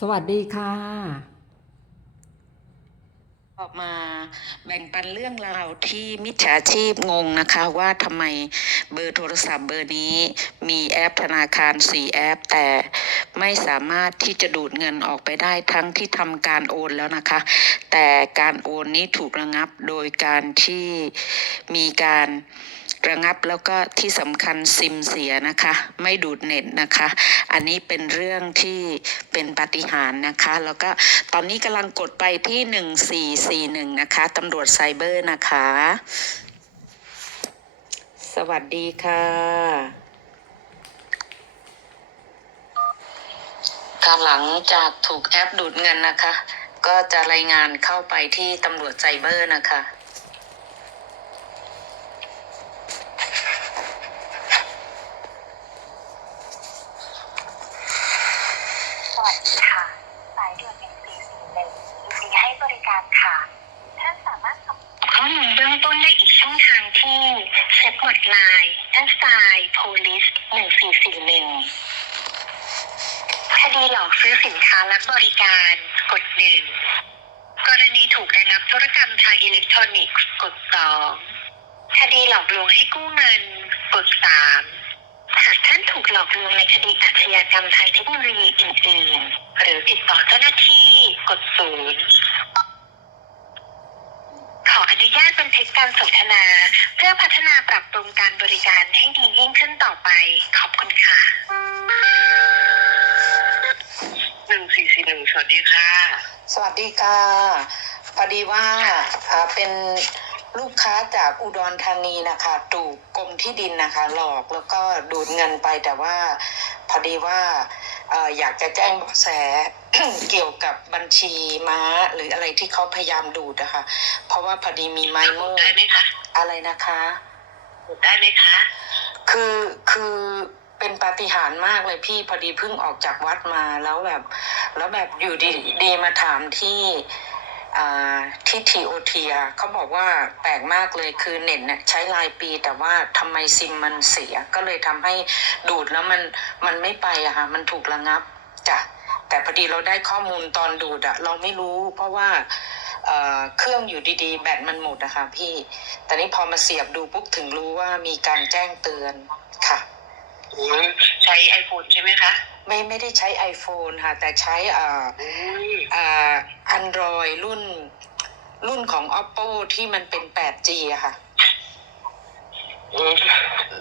สวัสดีค่ะ ออกมาแบ่งปันเรื่องราวที่มิจฉาชีพงงนะคะ ว่าทำไมเบอร์โทรศัพท์เบอร์นี้ มีแอปธนาคาร 4 แอป แต่ไม่สามารถที่จะดูดเงินออกไปได้ทั้งที่ทำการโอนแล้วนะคะ แต่การโอนนี้ถูกระงับโดยการที่มีการ ระงับแล้วก็ที่สำคัญซิมเสียนะคะ ไม่ดูดเน็ตนะคะ อันนี้เป็นเรื่องที่เป็นปาฏิหาริย์นะคะ แล้วก็ตอนนี้กำลังกดไปที่หนึ่งสี่สี่หนึ่งนะคะตำรวจไซเบอร์นะคะ สวัสดีค่ะกาหลังจากถูกแอปดูดเงินนะคะ ก็จะรายงานเข้าไปที่ตำรวจไซเบอร์นะคะ สวัสดีค่ะ สายด่วน1441ยินดีให้บริการค่ะ ท่านสามารถสอบข้อมูลเบื้องต้นได้อีก ช่องทางที่เช็คบอดไลน์แอสไซโพลิส1441คดีหลอกซื้อสินค้าและบริการกดหนึ่งกรณีถูกระงับธุรกรรมทางอิเล็กทรอนิกส์กดสองคดีหลอกลวงให้กู้เงินกดสามหากท่านถูกหลอกลวงในคดีอาชญากรรมทางเทคโนโลยีอื่นๆ หรือติดต่อเจ้าหน้าที่กดศูนย์ ขออนุญาตบันทึกการสนทนา เพื่อพัฒนาปรับปรุงการบริการให้ดียิ่งขึ้นต่อไป ขอบคุณค่ะหนึ่งสี่สี่หนึ่งสวัสดีค่ะ สวัสดีค่ะ พอดีว่าอ่าเป็นลูกค้าจากอุดรธานีนะคะ ถูกกรมที่ดินนะคะ หลอกแล้วก็ดูดเงินไปแต่ว่า พอดีว่า อ่ออยากจะแจ้งเบาะแสเกี่ยวกับบัญชีม้าหรืออะไรที่เขาพยายามดูดนะคะ เพราะว่าพอดีมีไมโมได้ไหมคะอะไรนะคะได้ไหมคะคือคือเป็นปาฏิหาริย์มากเลยพี่พอดีเพิ่งออกจากวัดมาแล้วแบบ แล้วแบบอยู่ดีดีมาถามที่อ่า ที่ทีโอทีเขาบอกว่าแปลกมากเลยคือเน็ตเนี่ยใช้รายปีแต่ว่าทำไมซิมมันเสีย ก็เลยทำให้ดูดแล้วมันมันไม่ไปอะค่ะมันถูกระงับจ้ะแต่พอดีเราได้ข้อมูลตอนดูดอะเราไม่รู้ เพราะว่าเครื่องอยู่ดีๆ แบตมันหมดอะคะพี่ แต่นี่พอมาเสียบดูปุ๊บถึงรู้ว่ามีการแจ้งเตือนค่ะ ใช้ไอโฟนใช่ไหมคะ ไม่ไม่ได้ใช้ iPhone ค่ะ แต่ใช้อ่าอืมอ่า Android รุ่น รุ่นของ Oppo ที่มันเป็น 8G อะค่ะ อืม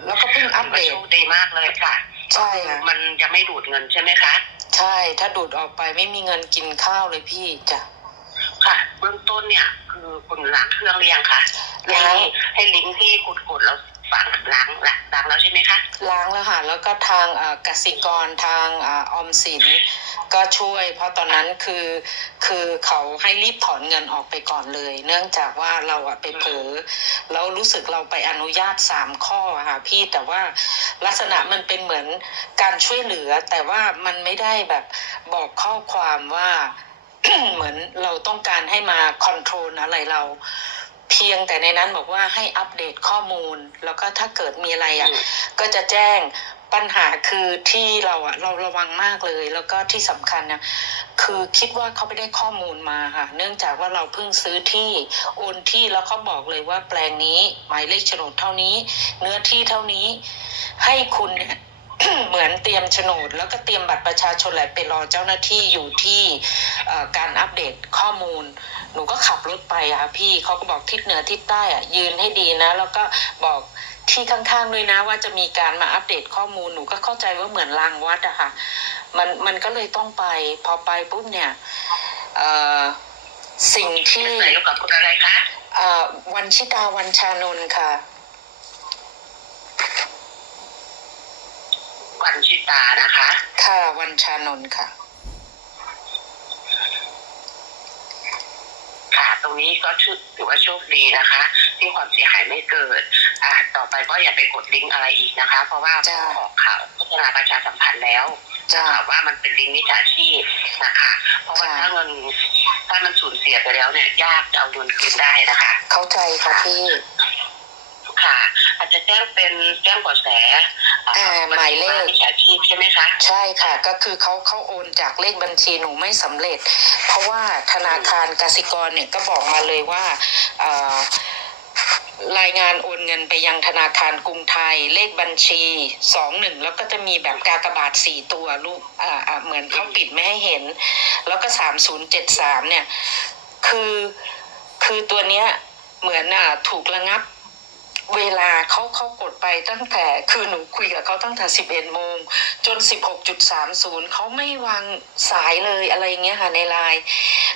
แล้วก็เพิ่งอัปมาเดโชตคดีมากเลยค่ะใช่ค่ะ มันจะไม่ดูดเงินใช่ไหมคะ ใช่ ถ้าดูดออกไปไม่มีเงินกินข้าวเลยพี่จ้ะ ค่ะ เบื้องต้นเนี่ย คือคุณล้างเครื่องหรือยังคะล้าง ให้ให้ลิงก์ที่คุณกดแล้ว ฝังล้างละล้างแล้วใช่ไหมคะ ล้างแล้วค่ะ แล้วก็ทางอ่ากสิกรทางอ่าอมสินก็ช่วย เพราะตอนนั้นคือคือเขาให้รีบถอนเงินออกไปก่อนเลย เนื่องจากว่าเราอะไปเผลอแล้วรู้สึกเราไปอนุญาตสามข้อค่ะพี่แต่ว่าลักษณะมันเป็นเหมือนการช่วยเหลือ แต่ว่ามันไม่ได้แบบบอกข้อความว่าเหมือนเราต้องการให้มาคอนโทรลอะไรเรา เพียงแต่ในนั้นบอกว่าให้อัปเดตข้อมูล แล้วก็ถ้าเกิดมีอะไรอะอืมก็จะแจ้งปัญหาคือที่เราอะเราระวังมากเลย แล้วก็ที่สำคัญนะคือคิดว่าเขาไม่ได้ข้อมูลมาค่ะ เนื่องจากว่าเราเพิ่งซื้อที่โอนที่แล้วเขาบอกเลยว่าแปลงนี้หมายเลขโฉนดเท่านี้ เนื้อที่เท่านี้ ให้คุณเนี่ยเหมือนเตรียมโฉนดแล้วก็เตรียมบัตรประชาชนแหละไปรอเจ้าหน้าที่อยู่ที่เอ่อการอัปเดตข้อมูล หนูก็ขับรถไปอะค่ะพี่เขาก็บอกทิศเหนือทิศใต้อะยืนให้ดีนะ แล้วก็บอกที่ข้างๆด้วยนะว่าจะมีการมาอัปเดตข้อมูลหนูก็เข้าใจว่าเหมือนรางวัดอะค่ะ มันมันก็เลยต้องไปพอไปปุ๊บเนี่ยเอ่อสิ่งที่ไหนอยู่กับคุณอะไรคะเอ่อวันชิตาวันชานนท์ค่ะ วันชิตานะคะ ค่ะวันชานนท์ค่ะ ค่ะ ตรงนี้ก็ถือถือว่าโชคดีนะคะ ที่ความเสียหายไม่เกิด อ่า ต่อไปก็อย่าไปกดลิงก์อะไรอีกนะคะ เพราะว่าจ้าออกข่าวโฆษณาประชาสัมพันธ์แล้วจ้าข่าวว่ามันเป็นลิงก์มิจฉาชีพนะคะ เพราะว่าค่ะ ถ้าเงินถ้ามันสูญเสียไปแล้วเนี่ยยากจะเอาเงินคืนได้นะคะ เข้าใจค่ะพี่ ค่ะ อาจจะแจ้งเป็นแจ้งเบาะแสอ่าหมายเลข มิจฉาชีพใช่ไหมคะใช่ค่ะ ก็คือเขาเขาโอนจากเลขบัญชีหนูไม่สำเร็จ เพราะว่าธนาคารกสิกรเนี่ยก็บอกมาเลยว่าเอ่อรายงานโอนเงินไปยังธนาคารกรุงไทยเลขบัญชีสองหนึ่งแล้วก็จะมีแบบกากบาทสี่ตัวลูกอ่าอ่าเหมือนเขาปิดไม่ให้เห็น แล้วก็สามศูนย์เจ็ดสามเนี่ย คือคือตัวเนี้ยเหมือนอะถูกระงับ เวลาเขาเขากดไปตั้งแต่คือหนูคุยกับเขาตั้งแต่สิบเอ็ดโมงจนสิบหกจุดสามศูนย์เขาไม่วางสายเลยอะไรเงี้ยค่ะในไลน์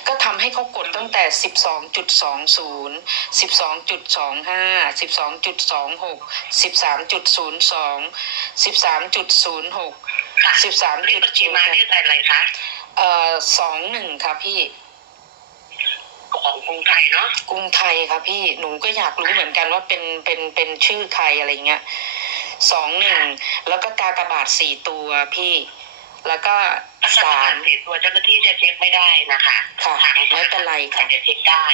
ก็ทำให้เขากดตั้งแต่สิบสองจุดสองศูนย์สิบสองจุดสองห้าสิบสองจุดสองหกสิบสามจุดศูนย์สองสิบสามจุดศูนย์หกค่ะสิบสามเลจุขดบัญชีมาเลขอะไรคะเอ่อสองหนึ่งค่ะพี่ ของกรุงไทยเนาะกรุงไทยค่ะพี่หนูก็อยากรู้เหมือนกันว่าเป็นเป็นเป็นชื่อใครอะไรเงี้ยสองหนึ่งแล้วก็กากบาทสี่ตัวพี่ แล้วก็ถ้าสามสี่ตัวเจ้าหน้าที่จะเช็คไม่ได้นะคะค่ะทางไม่เป็นไรค่ะจะเช็คได้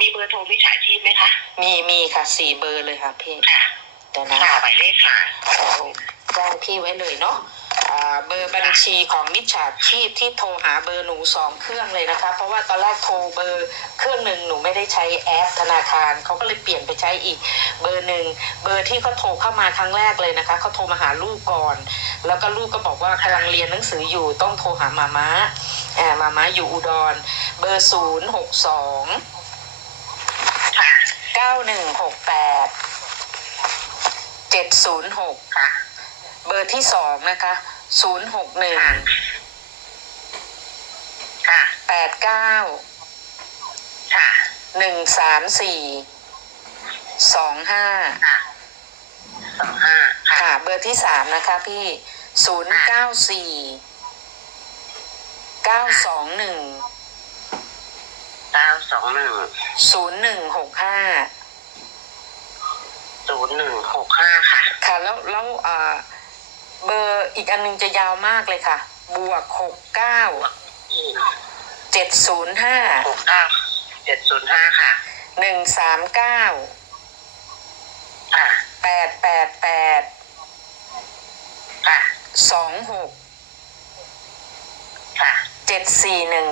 มีเบอร์โทรมิจฉาชีพไหมคะ มีมีค่ะสี่เบอร์เลยค่ะพี่ค่ะเดี๋ยวนะค่ะหมายเลขค่ะแจ้งพี่ไว้เลยเนาะอ่า เบอร์บัญชีของมิจฉาชีพที่โทรหาเบอร์หนูสองเครื่องเลยนะคะ เพราะว่าตอนแรกโทรเบอร์เครื่องหนึ่งหนูไม่ได้ใช้แอปธนาคารเขาก็เลยเปลี่ยนไปใช้อีกเบอร์หนึ่งเบอร์ที่เขาโทรเข้ามาครั้งแรกเลยนะคะเขาโทรมาหาลูกก่อน แล้วก็ลูกก็บอกว่ากำลังเรียนหนังสืออยู่ต้องโทรหามาม้าอ่ามาม้าอยู่อุดร เบอร์ศูนย์หกสองค่ะเก้าหนึ่งหกแปดเจ็ดศูนย์หกค่ะเบอร์ที่สองนะคะ ศูนย์หกหนึ่งค่ะ ค่ะ แปดเก้าค่ะ หนึ่งสามสี่สองห้าค่ะสองห้าค่ะ ค่ะ เบอร์ที่สามนะคะพี่ศูนย์เก้าสี่เก้าสองหนึ่งเก้าสองหนึ่งศูนย์หนึ่งหกห้าศูนย์หนึ่งหกห้าค่ะ ค่ะ แล้วแล้วอ่า เบอร์อีกอันหนึงจะยาวมากเลยค่ะ บวกหกเก้าเจ็ดศูนย์ห้าหกเก้าเจ็ดศูนย์ห้าค่ะหนึ่งสามเก้าค่ะแปดแปดแปดค่ะสองหกค่ะเจ็ดสี่หนึ่ง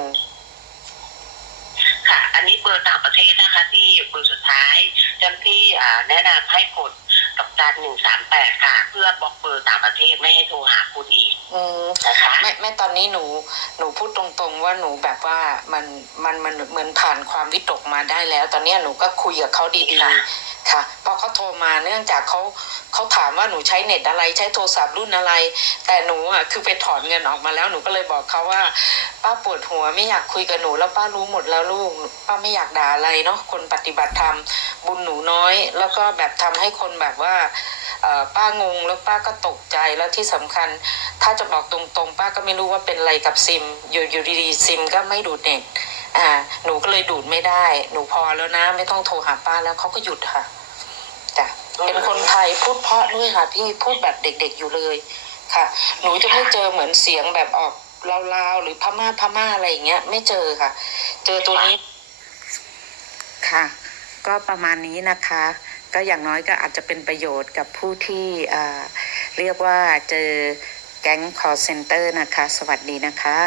ค่ะ อันนี้เบอร์ต่างประเทศนะคะที่เบอร์สุดท้ายเจ้าหน้าที่อ่าแนะนำให้กด กับการหนึ่งสามแปดค่ะ เพื่อบล็อกเบอร์ต่างประเทศไม่ให้โทรหาคุณอีกอืมนะคะแม่แม่ตอนนี้หนูหนูพูดตรงๆว่าหนูแบบว่ามันมันมันเหมือนผ่านความวิตกมาได้แล้ว ตอนเนี้ยหนูก็คุยกับเขาดีๆ ค่ะพอเขาโทรมาเนื่องจากเขาเขาถามว่าหนูใช้เน็ตอะไรใช้โทรศัพท์รุ่นอะไร แต่หนูอะคือไปถอนเงินออกมาแล้วหนูก็เลยบอกเขาว่า ป้าปวดหัวไม่อยากคุยกับหนูแล้วป้ารู้หมดแล้วลูก ป้าไม่อยากด่าอะไรเนาะคนปฏิบัติธรรมบุญหนูน้อย แล้วก็แบบทำให้คนแบบว่าป้างงแล้วป้าก็ตกใจแล้วที่สำคัญ ถ้าจะบอกตรงๆ ป้าก็ไม่รู้ว่าเป็นอะไรกับซิม อยู่อยู่ดีๆซิมก็ไม่ดูดเน็ต อ่า หนูก็เลยดูดไม่ได้ หนูพอแล้วนะไม่ต้องโทรหาป้าแล้วเขาก็หยุดค่ะจ้ะเป็นคนไทยพูดเพราะด้วยค่ะ พี่พูดแบบเด็กๆอยู่เลยค่ะ หนูจะไม่เจอเหมือนเสียงแบบออกลาวๆหรือพม่าพม่าอะไรอย่างเงี้ย ไม่เจอค่ะ เจอตัวนี้ค่ะ ก็ประมาณนี้นะคะ ก็อย่างน้อยก็อาจจะเป็นประโยชน์กับผู้ที่เรียกว่าเจอแก๊ง call center นะคะ สวัสดีนะคะ